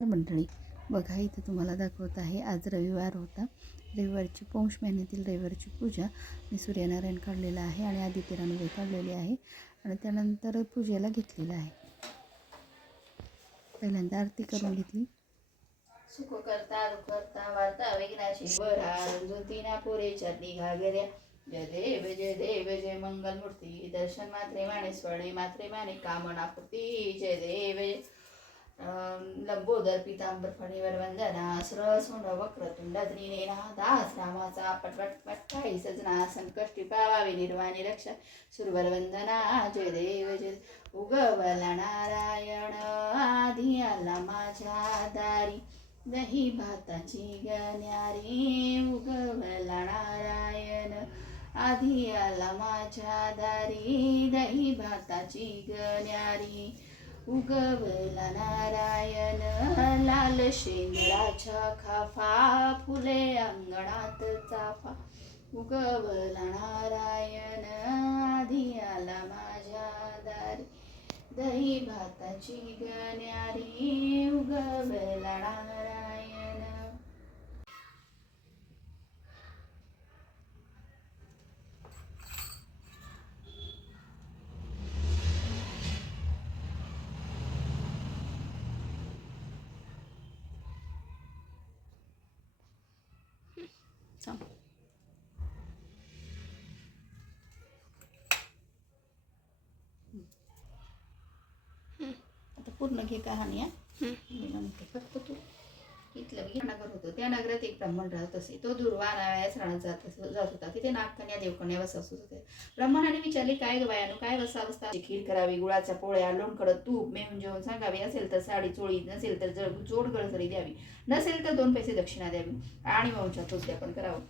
मंडळी बघा, इथे तुम्हाला दाखवत आहे. आज रविवार होता. रविवारची पौष महिन्यातील रविवारची पूजा मी सूर्यनारायण काढलेला आहे आणि आदित्य रानवे काढलेले आहे आणि त्यानंतर पूजेला घेतलेलं आहे. पहिल्यांदा आरती करून घेतली. सुख करता दुख करता वार्ता विघ्नाची बरा ज्योतिना पोरे चरणी घागऱ्या. जय देव जय मंगलमूर्ती दर्शन मात्रे माने स्वणे मात्रे माने कामना पूर्ती. जय देव लंबोदर पीतांबर फणीवर वंदना सुरसुंड वक्रतुंड त्रिनेना दास रामाचा पटपट काही सजना संकष्टी पावावी निर्वाणी रक्षा सुरवर वंदना. जय देव जय उगवला नारायण आधी आला माझ्या दारी दही भाताची गण्यारी. उगवला नारायण आधी आला माझ्या दारी दही भाताची गण्यारी. उगवला नारायण लाल शेंगराच्या खाफा फुले अंगणात चाफा. उगवला नारायण आधी आला माझ्या दारी दही भाताची गण्यारी. उगवला नारायण. आता पूर्ण घे कहाणी. फक्त तू इथलं घे. नगर होतं, त्या नगरात एक ब्राह्मण राहत असे. तो दुर्वा नावायाच राहण्यात जात होता. तिथे नागकन्या देवकन्या वसत होते. ब्राह्मणाने विचारले, काय ग बायानो, काय वसावस्था? खीर करावी, गुळाच्या पोळ्या, लोणकडं तूप मेहून जेवण सांगावे. असेल तर साडी चोळी, नसेल तर जोड गळसरी द्यावी, नसेल तर 2 पैसे दक्षिणा द्यावी आणि वंशात उद्यापन करावं.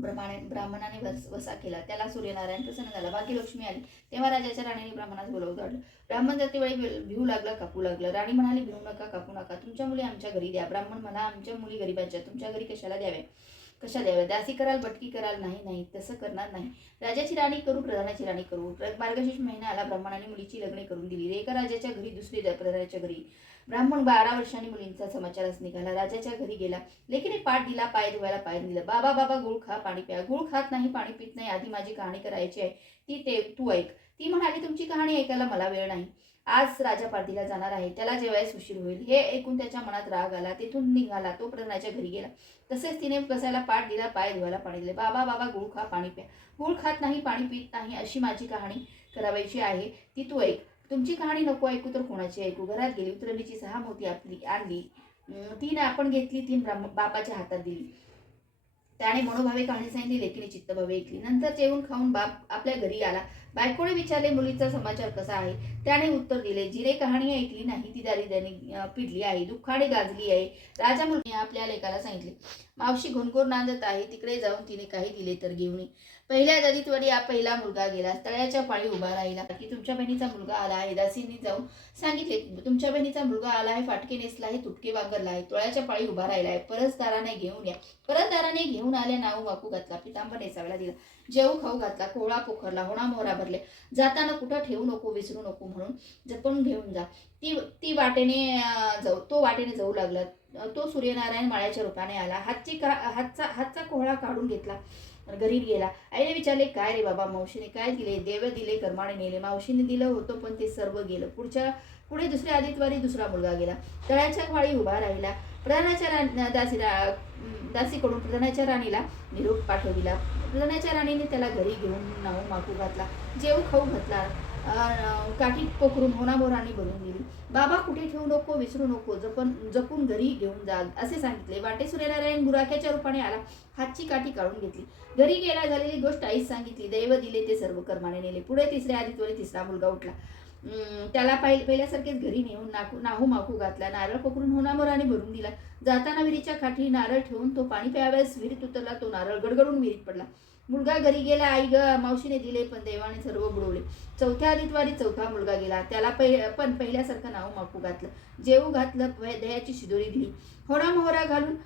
ब्राह्मणाने वसा केला. त्याला सूर्यनारायण प्रसन्न झाला. भाग्यलक्ष्मी आली. तेव्हा राजाच्या राणीने ब्राह्मणास बोलावून काढलं. ब्राह्मण जातेवेळी भिवू लागला, कापू लागला. राणी म्हणाली, भिवू नका, कापू नका, तुमच्या मुली आमच्या घरी द्या. ब्राह्मण म्हणा, आमच्या मुली गरीबांच्या, तुमच्या घरी कशा द्याव्या? दासी कराल, बटकी कराल? नाही, तसं करणार नाही. राजाची राणी करू, प्रधानाची राणी करू. मार्गशीर्ष महिना आला. ब्राह्मणाने मुलीची लग्ने करून दिली. एका राजाच्या घरी, दुसरी प्रधानाच्या घरी. ब्राह्मण 12 वर्षांनी मुलींचा समाचारच निघाला. राजाच्या घरी गेला. लेकीने पाठ दिला, पाय धुवायला पाय दिलं. बाबा गुळ खा, पाणी प्या. गुळ खात नाही, पाणी पित नाही. आधी माझी कहाणी करायची आहे, तू ऐक. ती म्हणाली, तुमची कहाणी ऐकायला मला वेळ नाही. आज राजा पार्टीला जाणार आहे, त्याला जेवायस उशीर होईल. हे ऐकून त्याच्या मनात राग आला. तिथून निघाला. तो प्रधानाच्या घरी गेला. तसेच तिने बसायला पाठ दिला, पाय धुवायला पाणी दिले. बाबा गुळ खा, पाणी प्या. गुळ खात नाही, पाणी पित नाही, अशी माझी कहाणी करावायची आहे, ती तू ऐक. तुमची कहाणी नको ऐकू तर कोणाची ऐकू? घरात गेली. उतरणीची 6 मोती आपली आणली. 3 आपण घेतली, 3 बापाच्या हातात दिली. त्याने मनोभावे कहाणी सांगितली. लेकीने चित्तभावे ऐकली. नंतर जेवून खाऊन बाप आपल्या घरी आला. बायकोने विचारले, मुलीचा समाचार कसा आहे? त्याने उत्तर दिले, जिने कहाणी ऐकली नाही ती दारिद्र्याने पिडली आहे, दुःखाने गाजली आहे. राजा मुलीने आपल्या लेकाला सांगितले, मावशी घोनघोर नांदत आहे, तिकडे जाऊन तिने काही दिले तर घेऊन ये. पहिल्या दलितवाडी पहिला मुलगा गेला. तळ्याच्या पाळी उभा राहिला की तुमच्या बहिणीचा मुलगा आला आहे. दासींनी जाऊन सांगितले, तुमच्या बहिणीचा मुलगा आला आहे, फाटके नेसला आहे, तुटके वागरला आहे, तळ्याच्या पाळी उभा राहिला आहे, परसदाराने घेऊन या. परसदाराने घेऊन आल्या. नाऊ वाकू घातला, पितांबर नेसाव्याला दिला, जेऊ खाऊ घातला, कोवळा पोखरला, होणा मोहरा भरले. जाताना कुठं ठेवू नको, विसरू नको, म्हणून जपून घेऊन जा. तो वाटेने जाऊ लागला. तो सूर्यनारायण माळ्याच्या रूपाने आला. हातचा कोहळा काढून घेतला, घरी गेला. आईने विचारले, काय रे बाबा, मावशीने काय दिले? देव दिले, कर्माने नेले. मावशीने दिलं होतं, पण ते सर्व गेलं. पुढे दुसऱ्या आदितवारी दुसरा मुलगा गेला. तळ्याच्या खाली उभा राहिला. प्रधानाच्या दासीकडून प्रधानाच्या राणीला निरोप पाठविला. प्रधानाच्या राणीने त्याला घरी घेऊन नाऊ माकू घातला, जेऊ खाऊ घातला, काठी पोखरून होणाबोरांनी भरून दिली. बाबा कुठे ठेवू नको, विसरू नको, जपून घरी घेऊन जा, असे सांगितले. वाटे सूर्यनारायण गुराख्याच्या रूपाने आला. हातची काठी काढून घेतली. घरी गेला. झालेली गोष्ट आईस सांगितली. दैव दिले ते सर्व कर्माने नेले. पुढे तिसऱ्या आदितवारी तिसरा मुलगा उठला. त्याला पहिल्यासारखेच घरी नेऊन नाहू माकू घातला. नारळ पकडून होणाबोराने भरून दिला. जाताना विहिरीच्या काठी नारळ ठेवून तो पाणी प्याव्यास विहिरीत उतरला. तो नारळ गडगडून विहिरीत पडला. मुलगा घरी गेला. आई ग, मावशीने दिले, पण देवाने सर्व बुडवले. चौथ्या आदितवारी चौथा मुलगा गेला. त्याला पण पहिल्यासारखं नाव माकू घातलं, जेऊ घातलं, दह्याची शिदोरी दिली, होणा मोहरा घालून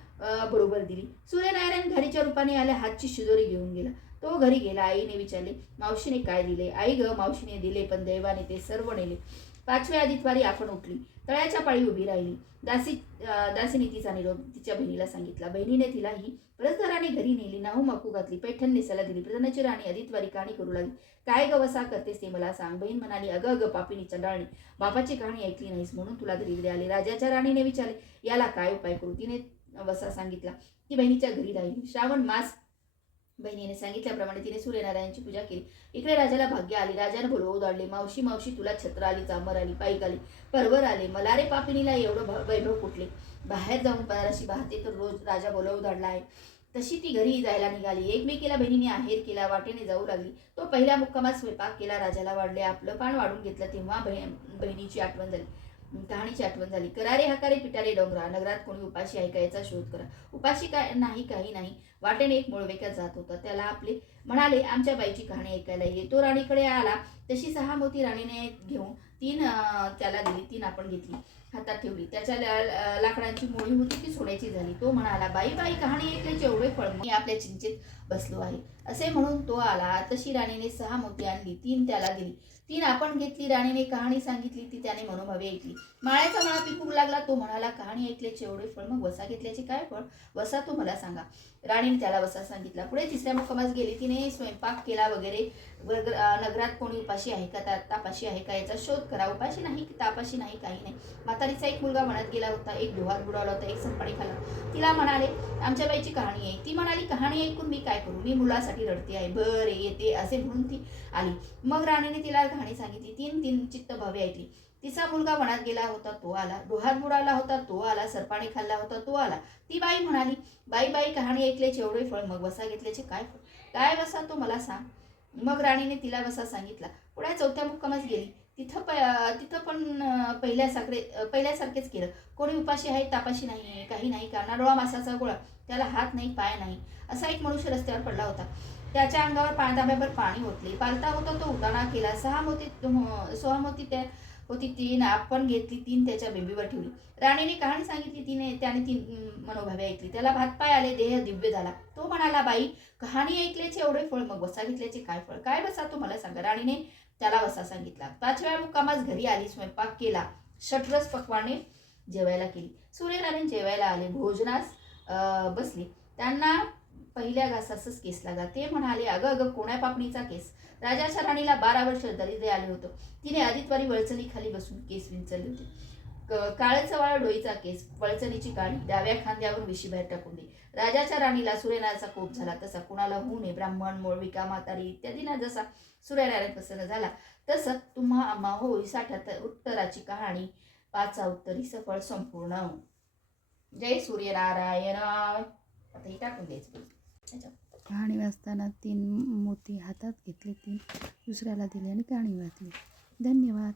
बरोबर दिली. सूर्यनारायण घरीच्या रूपाने आल्या. हातची शिदोरी घेऊन गेला. तो घरी गेला. आईने विचारले, मावशीने काय दिले? आई ग, मावशीने दिले, पण देवाने ते सर्व नेले. 5व्या आदितवारी आपण उठली. तळ्याच्या पाळी उभी राहिली. दासीने तिचा निरोप तिच्या बहिणीला सांगितला. बहिणीने तिलाही परस्पराने घरी नेली. नाहू माकू घातली, पैठण नेसायला दिली. प्रधानाची राणी आदित्यवारी कहाणी करू लागली. काय ग वसा करतेस ते मला सांग. बहीण म्हणाली, अगं अगं पापिनी चंडाळणी, बापाची कहाणी ऐकली नाहीस म्हणून तुला दरिद्र आले. राजाच्या राणीने विचारले, याला काय उपाय करू. तिने वसा सांगितला. ती बहिणीच्या घरी राहिली. श्रावण मास बहिणीने सांगितल्याप्रमाणे तिने सूर्यनारायणाची पूजा केली. इकडे राजाला भाग्य आले. राजाने बोलवू दाडले. मावशी मावशी, तुला छत्र आली, चांबर आली, पाईक आली, परवर आले. मला रे पापिनीला एवढं वैभव कुठले. बाहेर जाऊन पाराशी पाहते तर रोज राजा बोलवू धाडला आहे. तशी ती घरी जायला निघाली. एकमेकीला बहिणीने आहेर केला. वाटेने जाऊ लागली. तो पहिल्या मुक्कामात स्वयंपाक केला. राजाला वाढले. आपलं पान वाढून घेतलं. तेव्हा बहिणीची आठवण झाली. कहाणीची आठवण झाली. करारे हकारे पिटारे डोंगरा, नगरात कोणी उपाशी आहे का याचा शोध करा. उपाशी काय नाही, काही नाही. वाटेने एक मुळवेक्या जात होता. त्याला आपले म्हणाले, आमच्या बाईची कहाणी ऐकायला ये. तो राणीकडे आला. तशी 6 मोती राणीने घेऊन 3 त्याला दिली. 3 आपण घेतली, हातात ठेवली. त्याच्या लाकडांची मोळी होती ती सोन्याची झाली. तो म्हणाला, बाई बाई, कहाणी ऐकल्याचे एवढे फळ, मी आपल्या चिंतेत बसलो आहे. असे म्हणून तो आला. तशी राणीने 6 मोती आणली. 3 त्याला दिली, 3 आपण घेतली. राणीने कहाणी सांगितली, ती त्याने मनोभावे ऐकली. माळ्याचा मळा पिकू लागला. तो म्हणाला, कहाणी ऐकल्याचे एवढे फळ, मग वसा घेतल्याचे काय फळ. वसा तू मला सांगा. राणीने त्याला वसा सांगितला. पुढे 3ऱ्या मुक्कामास गेली. तिने स्वयंपाक केला वगैरे. नगरात कोणी उपाशी आहे का, तापाशी आहे का याचा शोध करा. उपाशी नाही, तापाशी नाही, काही नाही. म्हातारीचा एक मुलगा वनात गेला होता. एक डोहात बुडावला होता. एक सनपाणी खाला. तिला म्हणाले, आमच्या बाईची कहाणी आहे. ती म्हणाली, कहाणी ऐकून मी काय करू, मी मुलासाठी रडते आहे. बरे येते असे म्हणून ती आली. मग राणीने तिला कहाणी सांगितली. 3 चित्त भावे ऐकली. तिचा मुलगा वनात गेला होता, तो आला. डोहात बुडाला होता, तो आला. सरपाणी खाल्ला होता, तो आला. ती बाई म्हणाली, बाई बाई, कहाणी ऐकल्याचे एवढे फळ, मग वसा घेतल्याचे काय फळ. काय वसा तो मला सांग. मग राणीने तिला वसा सांगितला. पुढे 4थ्या मुक्कामास गेली. तिथं पण पहिल्यासारखेच केलं. कोणी उपाशी आहे, तापाशी नाही, काही नाही. कानाडोळा मासाचा गोळा, त्याला हात नाही, पाय नाही, असा एक मनुष्य रस्त्यावर पडला होता. त्याच्या अंगावर तांब्याभर पाणी ओतले. पालता होता, तो उताना केला. 6 मोती त्या होती. 3 आपण घेतली. 3 त्याच्या बेंबीवर ठेवली. राणीने कहाणी सांगितली. त्याने 3 मनोभावे ऐकली. त्याला भातपाय आले. देह दिव्य झाला. तो म्हणाला, बाई, कहाणी ऐकल्याचे एवढे फळ, मग वसा घेतल्याचे काय फळ. काय वसा तू मला सांगा. राणीने त्याला वसा सांगितला. 5व्या मुक्कामास घरी आली. स्वयंपाक केला. षटरस पक्वाने जेवायला केली. सूर्यनारायण जेवायला आले. भोजनास बसले. त्यांना पहिल्या घासासच केस लागा. ते म्हणाले, अगं अगं, कोण्या पापणीचा केस. राजाच्या राणीला 12 वर्ष दरिद्र आले होतं. तिने आदित्यवारी वळचणी खाली बसून केस विंचरले होते. काळचवाळ डोईचा केस, वळचणीची काळी, डाव्या खांद्यावर विशी बाहेर टाकून दे. राजाच्या राणीला सूर्यनारायणाचा कोप झाला. तसा कुणाला होऊ नये. ब्राह्मण, मोळविका, म्हातारी इत्यादींना जसा सूर्यनारायण प्रसन्न झाला, तसं तुम्हा आम्हा होई. 60 उत्तराची कहाणी, 5 उत्तरी सफळ संपूर्ण. जय सूर्यनारायण. आता हे टाकून द्यायचं. कहाणी वाचताना 3 मोती हातात घेतले, 3 दुसऱ्याला दिले आणि कहाणी वाचली. धन्यवाद.